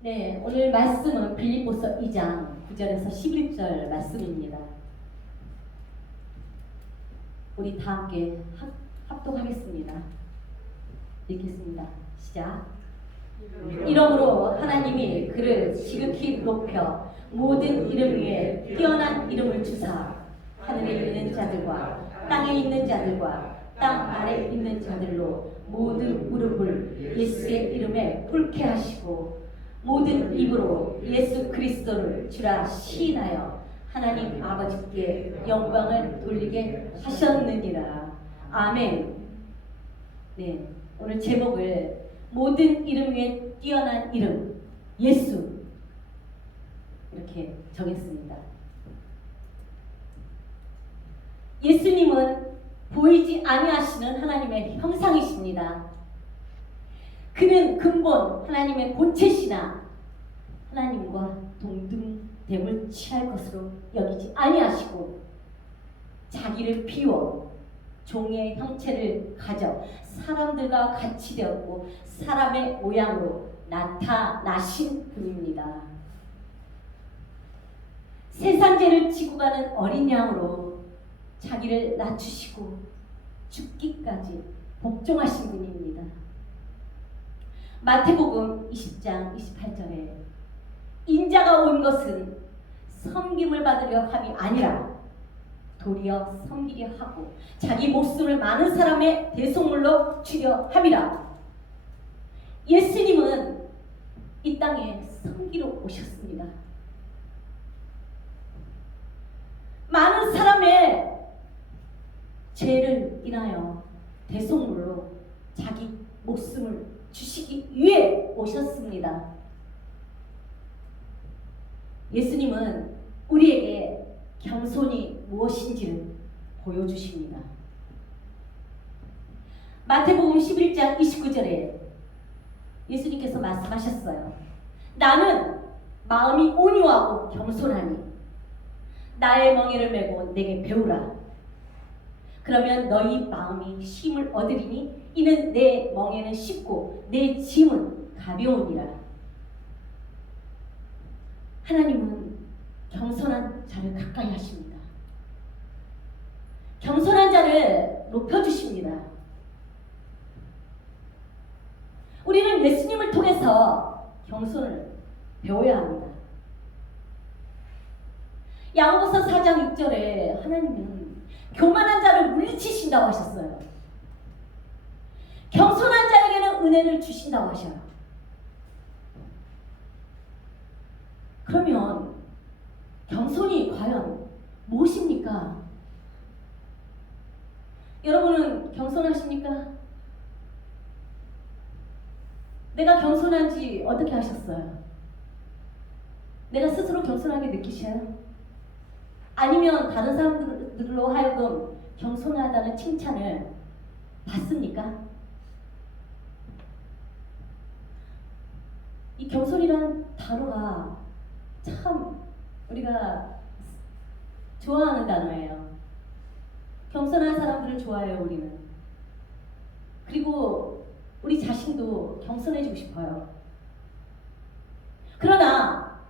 네, 오늘 말씀은 빌립보서 2장 9절에서 11절 말씀입니다. 우리 다 함께 합, 합독하겠습니다. 읽겠습니다. 시작. 이러므로 하나님이 그를 지극히 높여 모든 이름 위에 뛰어난 이름을 주사 하늘에 있는 자들과 땅에 있는 자들과 땅 아래 있는 자들로 모든 무릎을 예수의 이름에 꿇게 하시고 모든 입으로 예수 그리스도를 주라 시인하여 하나님 아버지께 영광을 돌리게 하셨느니라. 아멘. 네, 오늘 제목을 모든 이름 위에 뛰어난 이름 예수 이렇게 정했습니다. 예수님은 보이지 아니하시는 하나님의 형상이십니다. 그는 근본 하나님의 본체시나 하나님과 동등됨을 취할 것으로 여기지 아니하시고 자기를 비워 종의 형체를 가져 사람들과 같이 되었고 사람의 모양으로 나타나신 분입니다. 세상 죄를 지고 가는 어린 양으로 자기를 낮추시고 죽기까지 복종하신 분입니다. 마태복음 20장 28절에 인자가 온 것은 섬김을 받으려 함이 아니라 도리어 섬기려 하고 자기 목숨을 많은 사람의 대속물로 주려 함이라. 예수님은 이 땅에 섬기러 오셨습니다. 많은 사람의 죄를 인하여 대속물로 자기 목숨을 주시기 위해 오셨습니다. 예수님은 우리에게 겸손이 무엇인지를 보여주십니다. 마태복음 11장 29절에 예수님께서 말씀하셨어요. 나는 마음이 온유하고 겸손하니 나의 멍에를 메고 내게 배우라. 그러면 너희 마음이 쉼을 얻으리니 이는 내 멍에는 쉽고 내 짐은 가벼우니라. 하나님은 겸손한 자를 가까이 하십니다. 겸손한 자를 높여주십니다. 우리는 예수님을 통해서 겸손을 배워야 합니다. 야고보서 4장 6절에 하나님은 교만한 자를 물리치신다고 하셨어요. 겸손한 자에게는 은혜를 주신다고 하셔요. 그러면 겸손이 과연 무엇입니까? 여러분은 겸손하십니까? 내가 겸손한지 어떻게 하셨어요? 내가 스스로 겸손하게 느끼셔요? 아니면 다른 사람들로 하여금 겸손하다는 칭찬을 받습니까? 이 겸손이라는 단어가 참 우리가 좋아하는 단어예요. 겸손한 사람들을 좋아해요, 우리는. 그리고 우리 자신도 겸손해지고 싶어요. 그러나,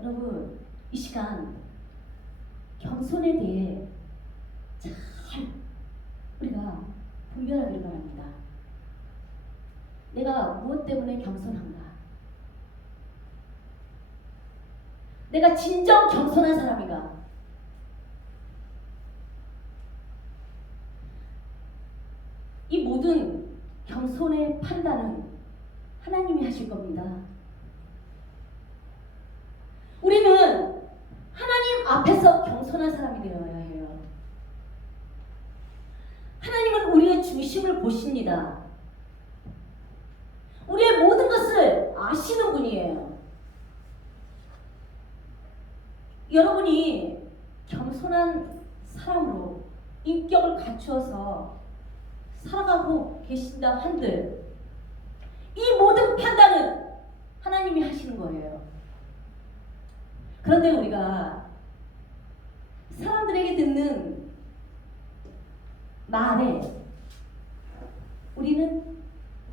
여러분, 이 시간, 겸손에 대해 잘 우리가 분별하길 바랍니다. 내가 무엇 때문에 겸손한가? 내가 진정 겸손한 사람인가? 이 모든 겸손의 판단은 하나님이 하실 겁니다. 우리는 하나님 앞에서 겸손한 사람이 되어야 해요. 하나님은 우리의 중심을 보십니다. 우리의 모든 것을 아시는 분이에요. 여러분이 겸손한 사람으로 인격을 갖추어서 살아가고 계신다 한들 이 모든 판단은 하나님이 하시는 거예요. 그런데 우리가 사람들에게 듣는 말에 우리는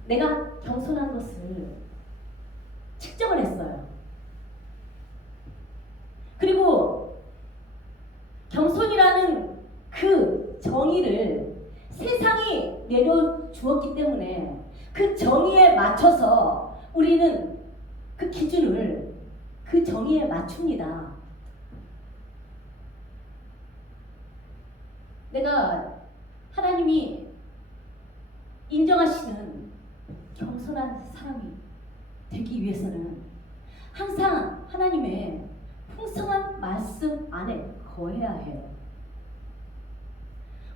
내가 겸손한 것을 측정을 했어요. 그리고 겸손이라는 그 정의를 세상이 내려주었기 때문에 그 정의에 맞춰서 우리는 그 기준을 그 정의에 맞춥니다. 내가 하나님이 인정하시는 겸손한 사람이 되기 위해서는 항상 하나님의 풍성한 말씀 안에 거해야 해요.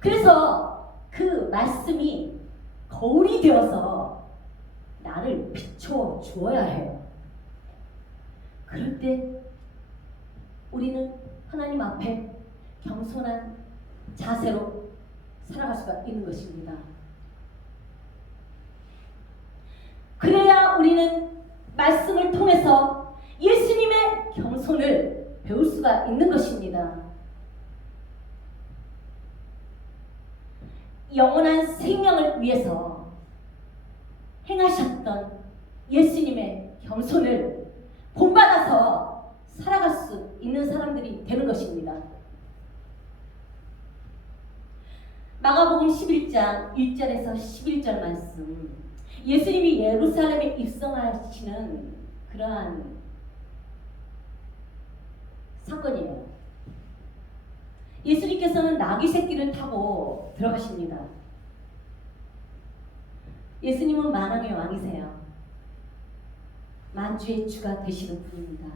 그래서 그 말씀이 거울이 되어서 나를 비춰 주어야 해요. 그럴 때 우리는 하나님 앞에 겸손한 자세로 살아갈 수가 있는 것입니다. 그래야 우리는 말씀을 통해서 예수님의 겸손을 배울 수가 있는 것입니다. 영원한 생명을 위해서 행하셨던 예수님의 겸손을 본받아서 살아갈 수 있는 사람들이 되는 것입니다. 마가복음 11장 1절에서 11절 말씀. 예수님이 예루살렘에 입성하시는 그러한 사건이에요. 예수님께서는 나귀 새끼를 타고 들어가십니다. 예수님은 만왕의 왕이세요. 만주의 주가 되시는 분입니다.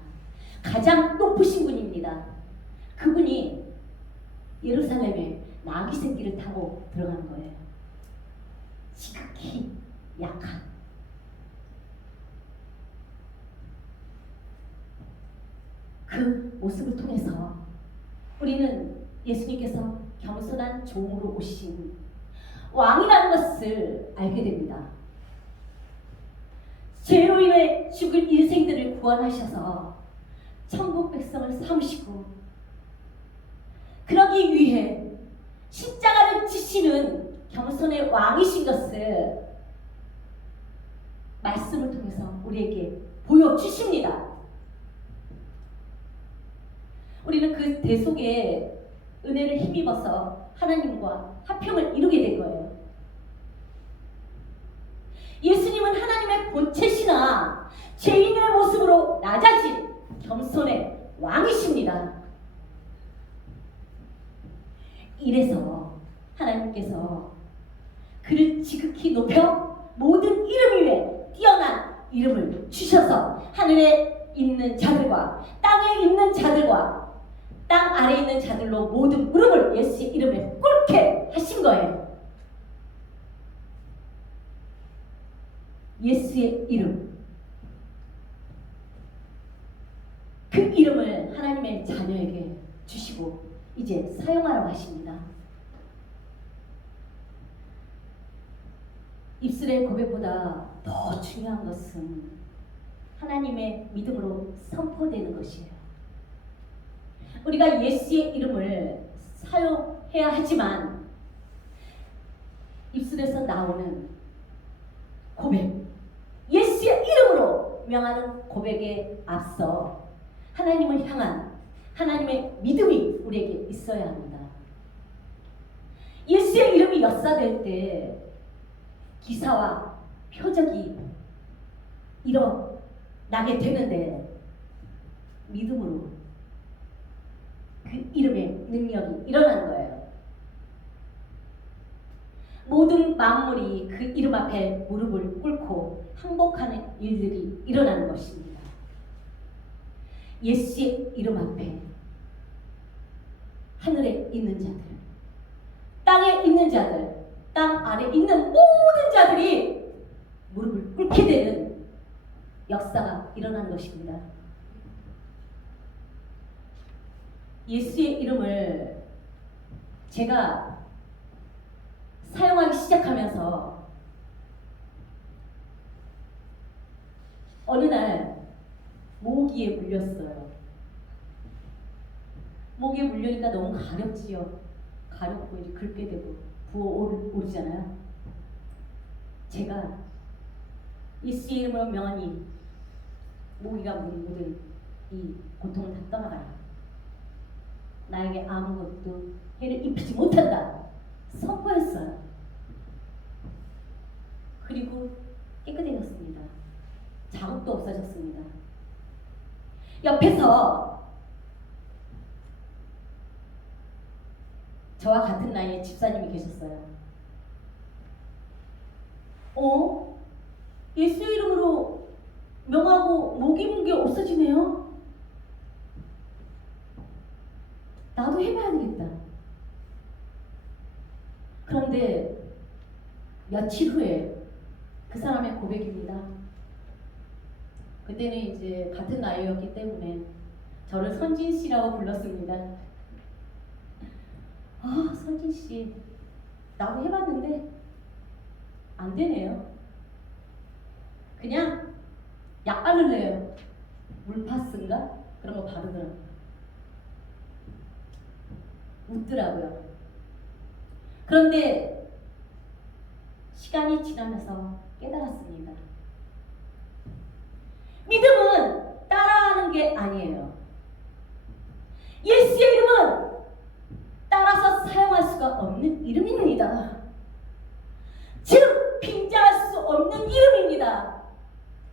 가장 높으신 분입니다. 그분이 예루살렘에 나귀 새끼를 타고 들어가는 거예요. 지극히 약한 그 모습을 통해서 우리는 예수님께서 겸손한 종으로 오신 왕이라는 것을 알게 됩니다. 죄로 인해 죽을 인생들을 구원하셔서 천국 백성을 삼으시고 그러기 위해 십자가를 지시는 겸손의 왕이신 것을 말씀을 통해서 우리에게 보여주십니다. 우리는 그 대속에 은혜를 힘입어서 하나님과 화평을 이루게 된 거예요. 예수님은 하나님의 본체시나 죄인의 모습으로 낮아진 겸손의 왕이십니다. 이래서 하나님께서 그를 지극히 높여 모든 이름 위에 뛰어난 이름을 주셔서 하늘에 있는 자들과 땅에 있는 자들과 땅 아래에 있는 자들로 모든 무릎을 예수의 이름에 꿇게 하신 거예요. 예수의 이름. 그 이름을 하나님의 자녀에게 주시고 이제 사용하라고 하십니다. 입술의 고백보다 더 중요한 것은 하나님의 믿음으로 선포되는 것이에요. 우리가 예수의 이름을 사용해야 하지만 입술에서 나오는 고백, 예수의 이름으로 명하는 고백에 앞서 하나님을 향한 하나님의 믿음이 우리에게 있어야 합니다. 예수의 이름이 역사될 때 기사와 표적이 일어나게 되는데 믿음으로 그 이름의 능력이 일어나는 거예요. 모든 만물이 그 이름 앞에 무릎을 꿇고 항복하는 일들이 일어나는 것입니다. 예수의 이름 앞에 하늘에 있는 자들, 땅에 있는 자들, 땅 아래 있는 모든 자들이 무릎을 꿇게 되는 역사가 일어나는 것입니다. 예수의 이름을 제가 사용하기 시작하면서 어느 날 모기에 물렸어요. 모기에 물려니까 너무 가렵지요. 가렵고 이제 긁게 되고 부어오르잖아요. 제가 예수의 이름으로 명하니 모기가 묻은 이 고통을 다 떠나가라. 나에게 아무것도 해를 입히지 못한다. 선포했어요. 그리고 깨끗해졌습니다. 자국도 없어졌습니다. 옆에서 저와 같은 나이의 집사님이 계셨어요. 어? 예수 이름으로 명하고 목이 문게 없어지네요. 나도 해봐야 되겠다. 그런데 며칠 후에 그 사람의 고백입니다. 그때는 이제 같은 나이였기 때문에 저를 선진 씨라고 불렀습니다. 아, 선진 씨. 나도 해봤는데 안 되네요. 그냥 약 바를래요. 물파스인가? 그런 거 바르더라고요. 웃더라고요. 그런데 시간이 지나면서 깨달았습니다. 믿음은 따라하는 게 아니에요. 예수의 이름은 따라서 사용할 수가 없는 이름입니다. 즉, 빙자할 수 없는 이름입니다.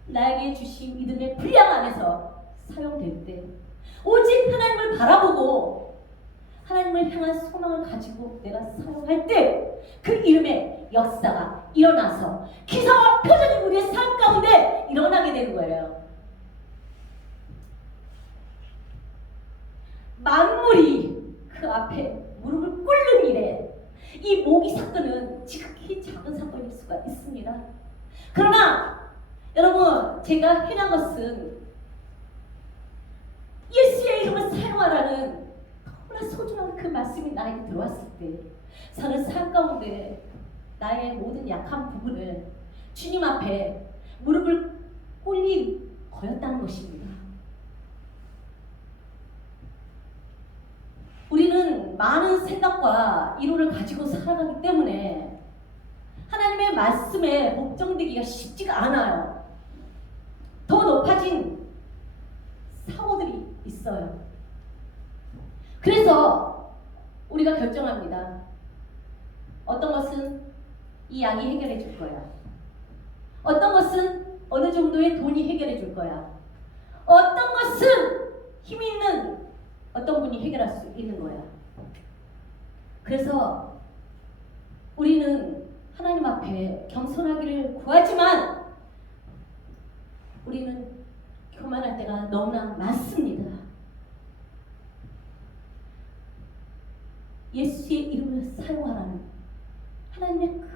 나에게 주신 믿음의 분량 안에서 사용될 때, 오직 하나님을 바라보고 하나님을 향한 소망을 가지고 내가 사용할 때 그 이름의 역사가 일어나서 기사와 표적이 우리의 삶 가운데 일어나게 되는 거예요. 만물이 그 앞에 무릎을 꿇는 일에 이 모기 사건은 지극히 작은 사건일 수가 있습니다. 그러나 여러분 제가 해난 것은 예수의 이름을 사용하라는 너무나 소중한 그 말씀이 나에게 들어왔을 때 저는 삶 가운데 나의 모든 약한 부분을 주님 앞에 무릎을 꿇린 거였다는 것입니다. 우리는 많은 생각과 이론을 가지고 살아가기 때문에 하나님의 말씀에 복종되기가 쉽지가 않아요. 더 높아진 사고들이 있어요. 그래서 우리가 결정합니다. 어떤 것은 이 약이 해결해 줄 거야. 어떤 것은 어느 정도의 돈이 해결해 줄 거야. 어떤 것은 힘 있는 어떤 분이 해결할 수 있는 거야. 그래서 우리는 하나님 앞에 겸손하기를 구하지만 우리는 교만할 때가 너무나 많습니다. 예수의 이름을 사용하라는 하나님의 크-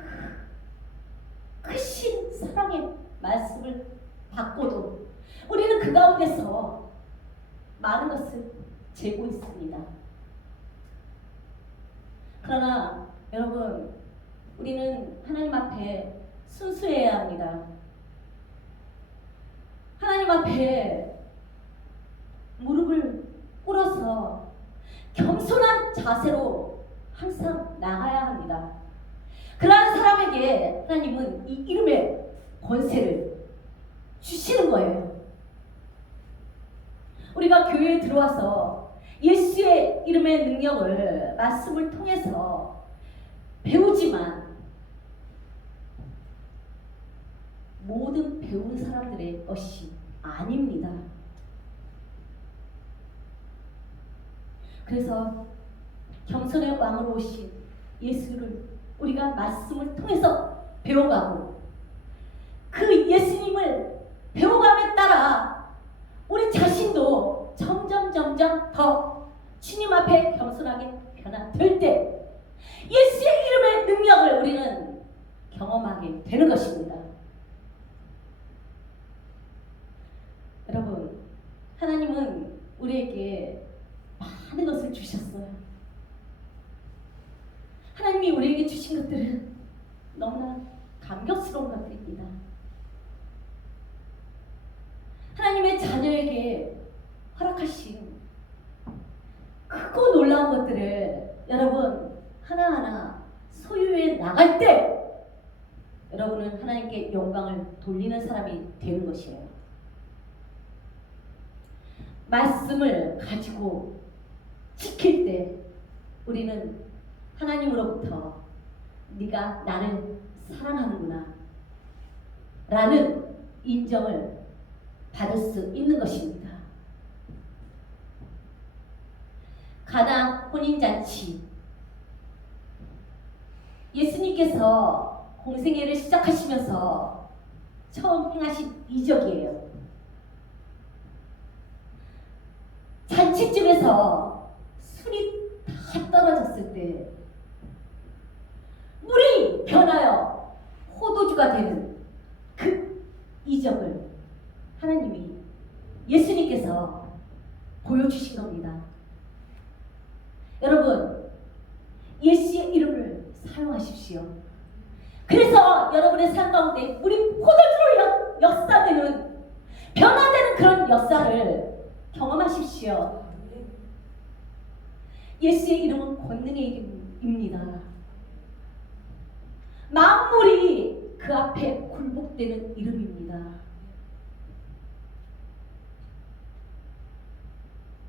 크신 사랑의 말씀을 받고도 우리는 그 가운데서 많은 것을 재고 있습니다. 그러나 여러분, 우리는 하나님 앞에 순수해야 합니다. 하나님 앞에 무릎을 꿇어서 겸손한 자세로 항상 나가야 합니다. 그러한 사람에게 하나님은 이 이름의 권세를 주시는 거예요. 우리가 교회에 들어와서 예수의 이름의 능력을 말씀을 통해서 배우지만 모든 배운 사람들의 것이 아닙니다. 그래서 겸손의 왕으로 오신 예수를 우리가 말씀을 통해서 배워가고 그 예수님을 배워감에 따라 우리 자신도 점점 점점 더 주님 앞에 겸손하게 변화될 때 예수의 이름의 능력을 우리는 경험하게 되는 것입니다. 여러분, 하나님은 우리에게 많은 것을 주셨어요. 하나님이 우리에게 주신 것들은 너무나 감격스러운 것들입니다. 하나님의 자녀에게 허락하신 크고 놀라운 것들을 여러분 하나하나 소유해 나갈 때 여러분은 하나님께 영광을 돌리는 사람이 되는 것이에요. 말씀을 가지고 지킬 때 우리는 하나님으로부터 네가 나를 사랑하는구나 라는 인정을 받을 수 있는 것입니다. 가나 혼인잔치 예수님께서 공생애를 시작하시면서 처음 행하신 이적이에요. 잔치집에서 술이 다 떨어졌을 때 물이 변하여 포도주가 되는 그 이적을 하나님이 예수님께서 보여주신 겁니다. 여러분, 예수의 이름을 사용하십시오. 그래서 여러분의 삶 가운데 우리 포도주로 역- 역사되는 변화되는 그런 역사를 경험하십시오. 예수의 이름은 권능의 이름입니다. 만물이 그 앞에 굴복되는 이름입니다.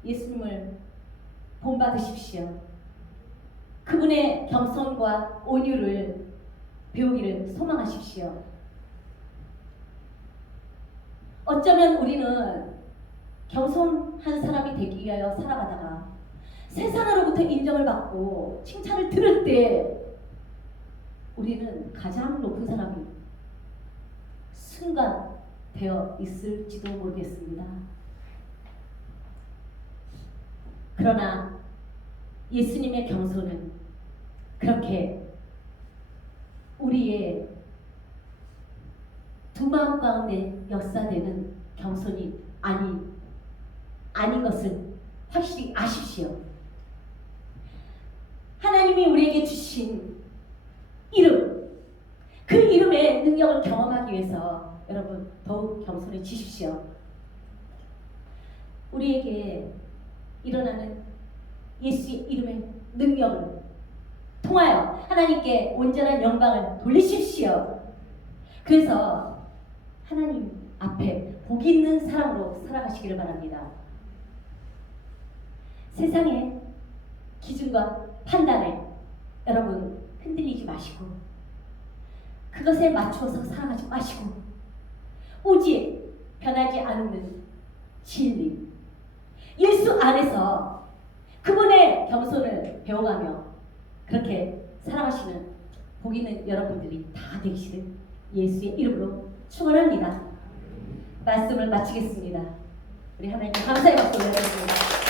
예수님을 본받으십시오. 그분의 겸손과 온유를 배우기를 소망하십시오. 어쩌면 우리는 겸손한 사람이 되기 위하여 살아가다가 세상으로부터 인정을 받고 칭찬을 들을 때 우리는 가장 높은 사람이 순간 되어 있을지도 모르겠습니다. 그러나 예수님의 경솔은 그렇게 우리의 두 마음 가운데 역사되는 경솔이 아니 아닌 것을 확실히 아십시오. 하나님이 우리에게 주신 그 이름의 능력을 경험하기 위해서 여러분 더욱 겸손해지십시오. 우리에게 일어나는 예수의 이름의 능력을 통하여 하나님께 온전한 영광을 돌리십시오. 그래서 하나님 앞에 복 있는 사람으로 살아가시기를 바랍니다. 세상의 기준과 판단에 여러분 흔들리지 마시고 그것에 맞추어서 살아가지 마시고 오직 변하지 않는 진리 예수 안에서 그분의 겸손을 배워가며 그렇게 살아가시는 복 있는 여러분들이 다 되시는 예수의 이름으로 축원합니다. 말씀을 마치겠습니다. 우리 하나님 감사의 박수 올려드립니다.